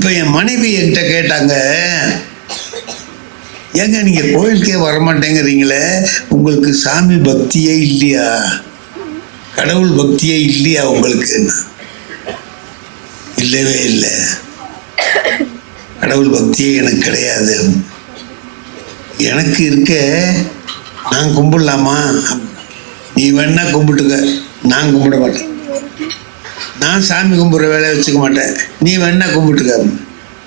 இப்போ என் மனைவி என்கிட்ட கேட்டாங்க, ஏங்க நீங்கள் கோயிலுக்கே வரமாட்டேங்கிறீங்களே, உங்களுக்கு சாமி பக்தியே இல்லையா, கடவுள் பக்தியே இல்லையா உங்களுக்கு? இல்லவே இல்லை, கடவுள் பக்தியே எனக்கு கிடையாது. எனக்கு இருக்க, நான் கும்பிடலாமா? நீ வேணா கும்பிட்டுக்க, நான் கும்பிட மாட்டேன். நான் சாமி கும்பிட்ற வேலையை வச்சுக்க மாட்டேன், நீ வேணா கும்பிட்டுக்க.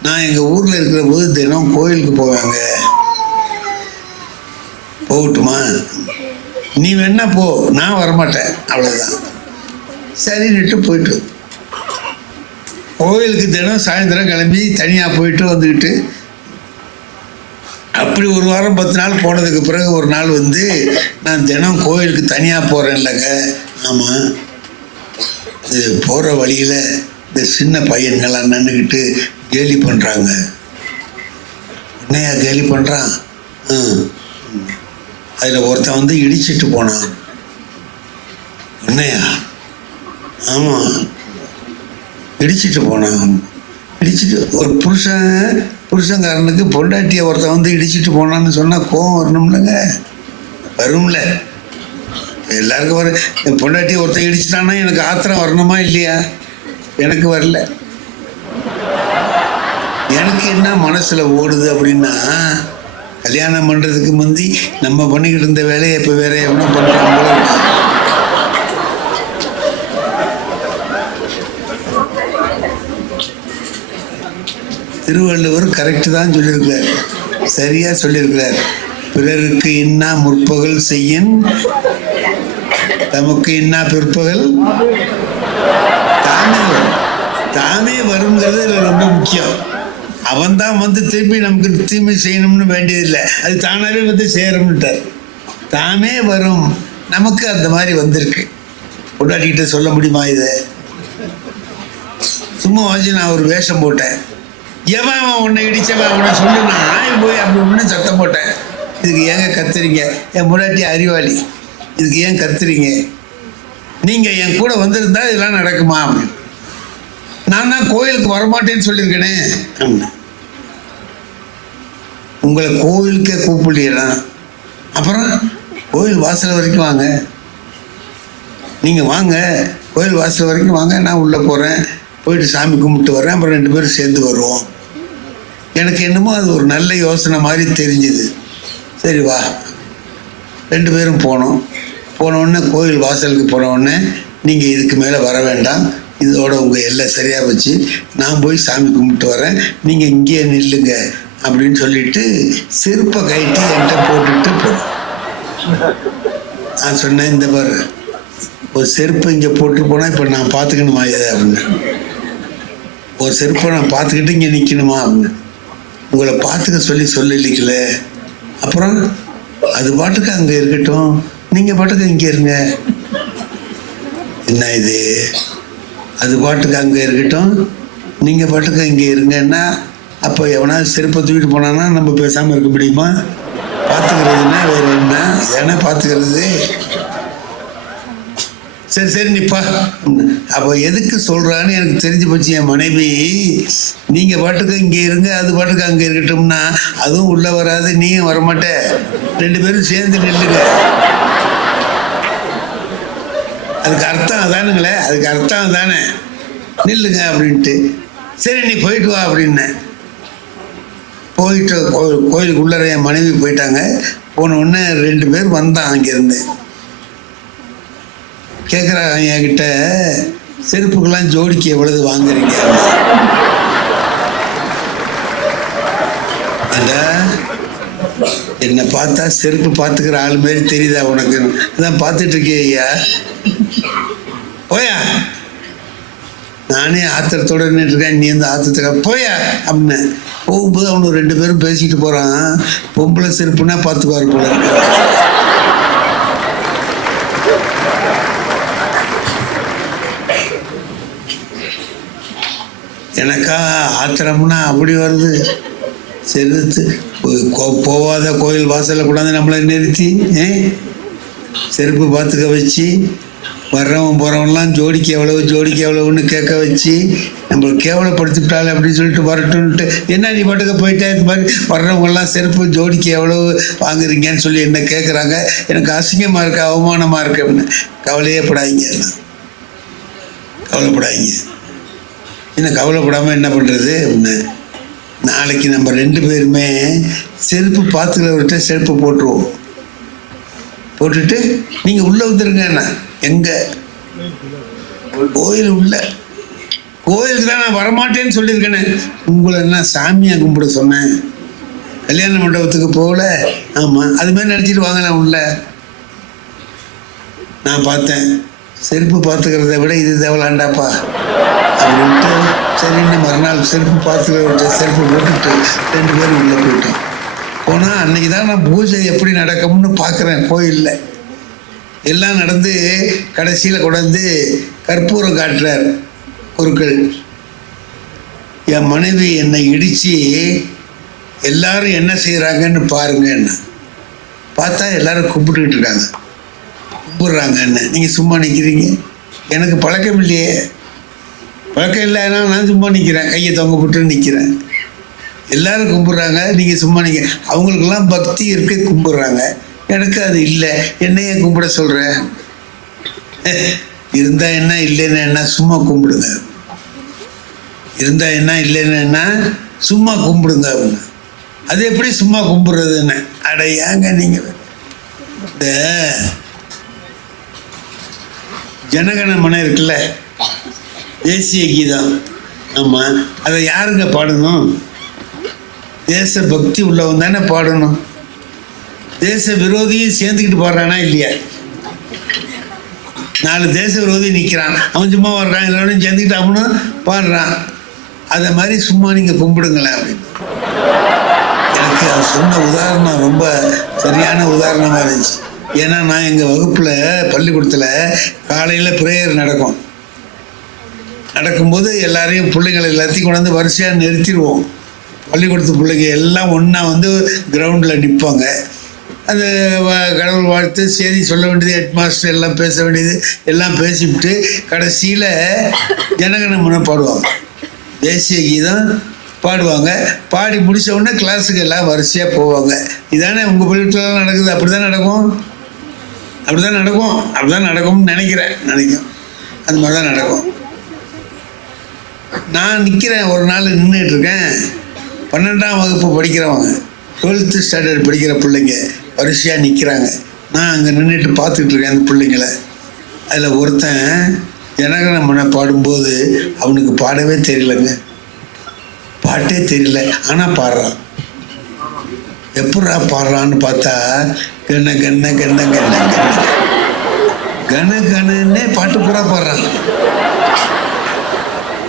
நான் எங்கள் ஊரில் இருக்கிற போது தினம் கோயிலுக்கு போவாங்க, போகட்டுமா? நீ வேணா போ, நான் வரமாட்டேன், அவ்வளோதான். சரின்னுட்டு போயிட்டு கோயிலுக்கு தினம் சாயந்தரம் கிளம்பி தனியாக போயிட்டு வந்துக்கிட்டு, அப்படி ஒரு வாரம் 10 நாள் போனதுக்கு பிறகு ஒரு நாள் வந்து, நான் தினம் கோயிலுக்கு தனியாக போகிறேன் இல்லைங்க. ஆமாம், இது போகிற வழியில் இந்த சின்ன பையன்கள்லாம் நின்றுக்கிட்டு கேலி பண்ணுறாங்க. என்னையா கேலி பண்ணுறான்? அதில் ஒருத்தன் வந்து இடிச்சிட்டு போனான். என்னையா? ஆமாம், இடிச்சிட்டு போனான். இடிச்சிட்டு ஒரு புருஷங்காரனுக்கு பொண்டாட்டியை ஒருத்தன் வந்து இடிச்சிட்டு போனான்னு சொன்னால் கோவம் வரணும்லங்க, வரும்ல. எல்லாருக்கும் வர, என் பொண்டாட்டியை ஒருத்தன் இடிச்சிட்டான்னா எனக்கு ஆத்திரம் வரணுமா இல்லையா? எனக்கு வரல. எனக்கு என்ன மனசில் ஓடுது அப்படின்னா, கல்யாணம் பண்ணுறதுக்கு முந்தி நம்ம பண்ணிக்கிட்டு இருந்த வேலையை இப்போ வேற எவனோ பண்ணுறாங்களோ. திருவள்ளுவர் கரெக்டு தான் சொல்லியிருக்கிறார், சரியாக சொல்லியிருக்கிறார். பிறருக்கு இன்னா முற்பகல் செய்யின், தமக்கு இன்னா பிற்பகல் தானே வரும். தானே வருங்கிறது இதில் ரொம்ப முக்கியம். அவன் தான் வந்து திருப்பி நமக்கு தீமை செய்யணும்னு வேண்டியதில்லை, அது தானாகவே வந்து சேரும்ட்டார். தானே வரும். நமக்கு அந்த மாதிரி வந்திருக்கு. பொண்டாட்டிக்கிட்ட சொல்ல முடியுமா இதை? சும்மா வச்சு நான் ஒரு வேஷம் போட்டேன், எவன் அவன் உன்னை இடிச்சவன் உன்னை சொல்லு, நான் ஆய் போய் அப்படி ஒன்று சத்தம் போட்டேன். இதுக்கு ஏங்க கத்துறீங்க? என் முன்னாடி அறிவாளி, இதுக்கு ஏன் கத்துறீங்க? நீங்கள் என் கூட வந்திருந்தா இதெல்லாம் நடக்குமா அப்படின்னு. நான் தான் கோயிலுக்கு வரமாட்டேன்னு சொல்லியிருக்கேனே. உங்களை கோயிலுக்கே கூப்பிடலாம், அப்புறம் கோயில் வாசல் வரைக்கும் வாங்க, நீங்கள் வாங்க, கோயில் வாசல் வரைக்கும் வாங்க, நான் உள்ளே போகிறேன், போயிட்டு சாமி கும்பிட்டு வரேன், அப்புறம் 2 பேரும் சேர்ந்து வருவோம். எனக்கு என்னமோ அது ஒரு நல்ல யோசனை மாதிரி தெரிஞ்சுது. சரி வா, 2 பேரும் போனோம். போனோடனே கோயில் வாசலுக்கு போனோடனே, நீங்கள் இதுக்கு மேலே வர வேண்டாம், இதோட உங்கள் எல்லாம் சரியாக வச்சு நான் போய் சாமி கும்பிட்டு வரேன், நீங்கள் இங்கேயே நில்லுங்க அப்படின்னு சொல்லிட்டு செருப்பை கைட்டி என்கிட்ட போட்டுட்டு போனோம். நான் சொன்னேன், இந்த பாரு, ஒரு செருப்பு இங்கே போட்டு போனால் இப்போ நான் பார்த்துக்கணுமா இதை அப்படின்னு. ஒரு செருப்பை நான் பார்த்துக்கிட்டு இங்கே நிற்கணுமா அப்படின்னு. உங்களை பார்த்துக்க சொல்லலிக்கல, அப்புறம் அது பாட்டுக்கு அங்கே இருக்கட்டும், நீங்கள் பாட்டுக்கு இங்கே இருங்க. என்ன இது? அது பாட்டுக்கு அங்கே இருக்கட்டும், நீங்கள் பாட்டுக்கு இங்கே இருங்கன்னா, அப்போ எவனா செருப்பை தூக்கிட்டு போனான்னா நம்ம பேசாமல் இருக்க முடியுமா? பார்த்துக்கிறதுனா வேறு என்ன? ஏன்னா பார்த்துக்கிறது. சரி சரி நிப்பா. அப்போ எதுக்கு சொல்கிறான்னு எனக்கு தெரிஞ்சு போச்சு. என் மனைவி, நீங்கள் பாட்டுக்கு இங்கே இருங்க, அது பாட்டுக்கு அங்கே இருக்கட்டும்னா அதுவும் உள்ளே வராது, நீயும் வரமாட்ட, 2 பேரும் சேர்ந்து நில்லுங்க. அதுக்கு அர்த்தம் அதானுங்களே, அதுக்கு அர்த்தம் அதானே, நில்லுங்க அப்படின்ட்டு. சரி நீ போயிட்டு வா அப்படின்னேன். போயிட்டு கோயிலுக்குள்ளே என் மனைவி போயிட்டாங்க. போன உடனே 2 பேர் வந்தான் அங்கேருந்து. கேட்குறாங்க என்கிட்ட, செருப்புக்கெல்லாம் ஜோடிக்கு எவ்வளவு வாங்குறீங்க? என்னை பார்த்தா செருப்பு பார்த்துக்கிற ஆள் மாரி தெரியுதா உனக்கு? அதான் பார்த்துட்டு இருக்கே ஐயா, போயா. நானே ஆத்திரத்தோடு நின்றுருக்கேன், நீ வந்து ஆத்திரத்துக்கு போயா அப்படின்னு. போகும்போது அவனு 2 பேரும் பேசிக்கிட்டு போகிறான். பொம்பளை செருப்புனா பார்த்துக்குவாரு போல இருக்கு. எனக்கா ஆத்திரம்னா அப்படி வருது. செருத்து போகாத கோயில் வாசலில் கொண்டாந்து நம்மளை நிறுத்தி செருப்பு பார்த்துக்க வச்சு வர்றவன் போகிறவன்லாம் ஜோடிக்கு எவ்வளவுன்னு கேட்க வச்சு நம்மளை கேவலப்படுத்திவிட்டாள் அப்படின்னு சொல்லிட்டு வரட்டும்ட்டு என்ன நீ பாட்டுக்கு போயிட்டே இது மாதிரி வர்றவங்கெல்லாம் செருப்பு ஜோடிக்கு எவ்வளவு வாங்குறீங்கன்னு சொல்லி என்ன கேட்குறாங்க. எனக்கு அசிங்கமாக இருக்குது, அவமானமாக இருக்குது அப்படின்னு. கவலையே படாதீங்க, கவலைப்படாதீங்க. என்ன கவலைப்படாமல் என்ன பண்ணுறது அப்படின்னு. நாளைக்கு நம்ம 2 பேருமே செருப்பு பார்த்துக்கிறவர்கிட்ட செருப்பு போட்டுருவோம். போட்டுட்டு நீங்கள் உள்ளே வந்துருங்கண்ணா. எங்கே? கோயில் உள்ள. கோயிலுக்கு தான் நான் வரமாட்டேன்னு சொல்லியிருக்கேனே. உங்களை என்ன சாமியாக கும்பிட சொன்னேன்? கல்யாண மண்டபத்துக்கு போகல. ஆமாம், அதுமாதிரி நினச்சிட்டு வாங்க. நான் உள்ள நான் பார்த்தேன், செருப்பு பார்த்துக்கிறத விட இது தேவலாண்டாப்பா அப்படின்ட்டு சரின்னு மறுநாள் செருப்பு பார்த்துக்கிறவர்கிட்ட செருப்பு போட்டுட்டு 2 பேரும் உள்ளே போயிட்டோம். போனால் அன்றைக்கி தான் நான் பூஜை எப்படி நடக்கும்னு பார்க்குறேன். கோயிலில் எல்லாம் நடந்து கடைசியில் கொண்டாந்து கற்பூரம் காட்டுறார் குருக்கள். என் மனைவி என்னை இடித்து எல்லாரும் என்ன செய்கிறாங்கன்னு பாருங்க. என்ன பார்த்தா எல்லாரும் கும்பிட்டுக்கிட்டு இருக்காங்க, கும்பிட்றாங்க. என்ன நீங்கள் சும்மா நிற்கிறீங்க? எனக்கு பழக்கம் இல்லையே. பழக்கம் இல்லைன்னா நான் சும்மா நிற்கிறேன், கையை தொங்க போட்டு நிற்கிறேன். எல்லாரும் கும்பிட்றாங்க, நீங்கள் சும்மா நிற்க. அவங்களுக்கெல்லாம் பக்தி இருக்கு, கும்பிட்றாங்க. எனக்கு அது இல்லை, என்னையே கும்பிட சொல்கிறேன். இருந்தால் என்ன, இல்லைன்னா என்ன, சும்மா கும்பிடுங்க. இருந்தால் என்ன, இல்லைன்னா என்ன, சும்மா கும்பிடுங்க அப்படின்னு. அது எப்படி சும்மா கும்பிட்றதுன்னு? அட ஏங்க நீங்கள் இந்த ஜனகண மன இருக்குல்ல, தேசிய கீதம். ஆமாம், அதை யாருங்க பாடணும்? தேச பக்தி உள்ளவன் தானே பாடணும். தேச விரோதியும் சேர்ந்துக்கிட்டு பாடுறானா இல்லையா? 4 தேச விரோதி நிற்கிறான், அவன் சும்மா வர்றான், எல்லாரும் சேர்ந்துக்கிட்டு அவனும் பாடுறான். அதை மாதிரி சும்மா நீங்கள் கும்பிடுங்களேன் அப்படின்னு. எனக்கு அவர் சொன்ன உதாரணம் ரொம்ப சரியான உதாரணமாக இருந்துச்சு. ஏன்னா நான் எங்கள் வகுப்பில் பள்ளிக்கூடத்தில் காலையில் ப்ரேயர் நடக்கும்போது எல்லாரையும் பிள்ளைங்களை எல்லாத்தையும் கொண்டாந்து வரிசையாக நிறுத்திடுவோம். பள்ளிக்கூடத்து பிள்ளைங்க எல்லாம் ஒன்றா வந்து கிரவுண்டில் நிற்பாங்க. அந்த கடவுள் வாழ்த்து செய்தி சொல்ல வேண்டியது, ஹெட் மாஸ்டர் எல்லாம் பேச வேண்டியது எல்லாம் பேசிவிட்டு கடைசியில் ஜனகண மன பாடுவாங்க, தேசிய கீதம் பாடுவாங்க. பாடி முடித்த உடனே கிளாஸுக்கு எல்லாம் வரிசையாக போவாங்க. இதானே உங்கள் பள்ளிக்கூடத்தில் நடக்குது? அப்படி தான் நடக்கும்னு நினைக்கிறேன். அது மாதிரி தான் நடக்கும். நான் நிற்கிறேன், ஒரு நாள் நின்றுட்டு இருக்கேன். 12ஆம் வகுப்பு படிக்கிறவங்க, 12th ஸ்டாண்டர்ட் படிக்கிற பிள்ளைங்க வரிசையாக நிற்கிறாங்க. நான் அங்கே நின்றுட்டு பார்த்துட்டு இருக்கேன் அந்த பிள்ளைங்களை. அதில் ஒருத்தன் ஜனகண மன பாடும்போது அவனுக்கு பாடவே தெரியலங்க, பாட்டே தெரியல. ஆனால் பாடுறான். எப்படா பாடுறான்னு பார்த்தா கண்ண கண்ண கண்ண கண்ண கண்ண கண்ணன்னே பாட்டு பூரா பாடுறான்.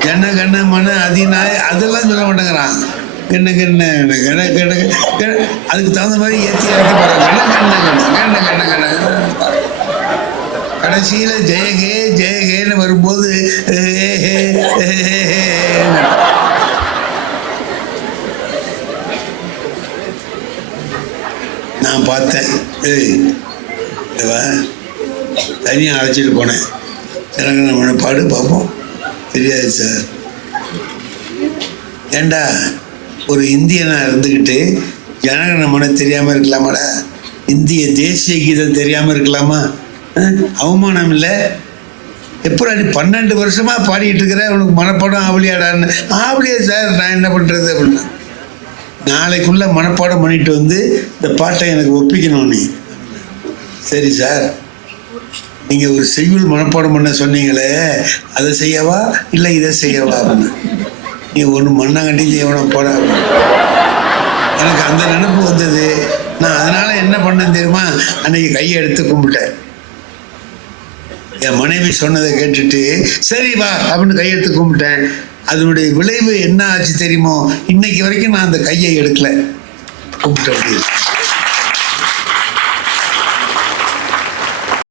கண்ண கண்ண மன அதிநாய் அதெல்லாம் சொல்ல மாட்டேங்கிறான். கண்ண கண்ண கண்ண கண்ண அதுக்கு தகுந்த மாதிரி ஏற்றி பாடுறான். கண்ண கண்ண கண்ண கண்ண கண்ண கண்ண. கடைசியில் ஜெயகே ஜெயகேன்னு வரும்போது நான் பார்த்தேன். தனியாக அழைச்சிட்டு போனேன். ஜனகண மன பாடு பார்ப்போம். தெரியாது சார். ஏண்டா ஒரு இந்தியனாக இருந்துக்கிட்டு ஜனகண மன தெரியாமல் இருக்கலாமாடா? இந்திய தேசிய கீதம் தெரியாமல் இருக்கலாமா? அவமானம் இல்லை? எப்போ நீ 12 வருஷமாக பாடிக்கிட்டு இருக்கிற, உனக்கு மனப்பாடம் ஆவலியாடான்னு. ஆவலியா சார், நான் என்ன பண்ணுறது அப்படின்னா, நாளைக்குள்ளே மனப்பாடம் பண்ணிட்டு வந்து இந்த பாட்டை எனக்கு ஒப்பிக்கணும் நீ. சரி சார், நீங்கள் ஒரு செய்யுள் மனப்பாடம் பண்ண சொன்னீங்களே, அதை செய்யவா இல்லை இதை செய்யவா அப்படின்னு. நீ ஒன்று மண்ணாங்கட்டி செய்யணும் போட. எனக்கு அந்த நினைப்பு வந்தது. நான் அதனால் என்ன பண்ணேன் தெரியுமா? அன்னைக்கு கையை எடுத்து கும்பிட்டேன். என் மனைவி சொன்னதை கேட்டுட்டு சரி வா அப்படின்னு கையெடுத்து கும்பிட்டேன். அதனுடைய விளைவு என்ன ஆச்சு தெரியுமோ? இன்னைக்கு வரைக்கும் நான் அந்த கையை எடுக்கல, கும்பிட்டேன்.